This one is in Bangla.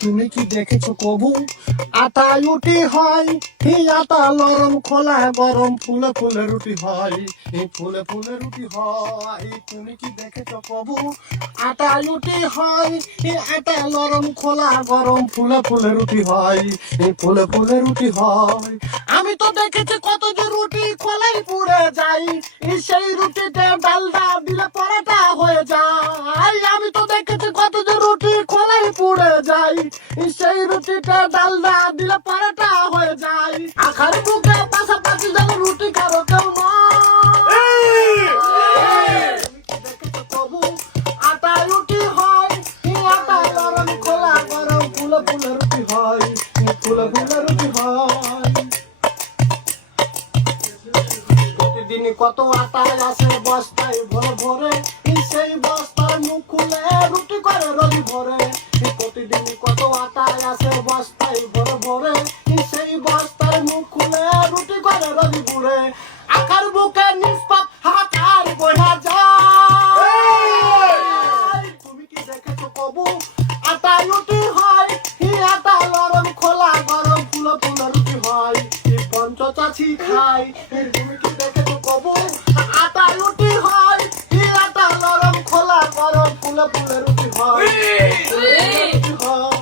তুমি কি দেখেছো কবু আটা রুটি হয়, এই আটা নরম খোলা গরম, ফুলে ফুলে রুটি হয়, এই ফুলে ফুলে রুটি হয়। তুমি কি দেখেছো কবু আটা রুটি হয়, এই আটা নরম খোলা গরম, ফুলে ফুলে রুটি হয়, এই ফুলে ফুলে রুটি হয়। আমি তো দেখেছি কত যে রুটি খোলাই পুড়ে যায়, এই সেই রুটিতে ডালডা দিলে পরোটা হয়ে যায়। আমি তো দেখেছি কত যে রুটি খোলাই পুড়ে যায়, এই সেই রুটিতে ডালডা দিলে পরোটা হয়ে যায়। আখার বুকে পাশাপাশি যেন রুটি খাবো কেউ নয়। দেখেছো কবু আটা রুটি হয়, এই আটা নরম খোলা গরম, ফুলে ফুলে রুটি হয়, এই ফুলে ফুলে রুটি হয়। প্রতিদিন কত আটা আসে বস্তায় ভরে ভরে, সেই বস্তার মুখ খুলে রুটি করে রবি ভরে। প্রতিদিন কত আটা আসে বস্তায় ভরে ভরে, সেই বস্তার মুখ খুলে রুটি করে রবি ভরে। আকার বুকে নিষ্পাপ হাহাকার বইয়া যায়। তুমি কি দেখেছো কবু আটা রুটি হয়, এই আটা নরম খোলা গরম, ফুলে ফুলে রুটি হয়, এই পঞ্চচাষি খায়। তুমি কি দেখেছো কবু আটা রুটি হয়, এই আটা নরম খোলা গরম, ফুলে ফুলে রুটি হয়, ফুলে ফুলে রুটি হয়।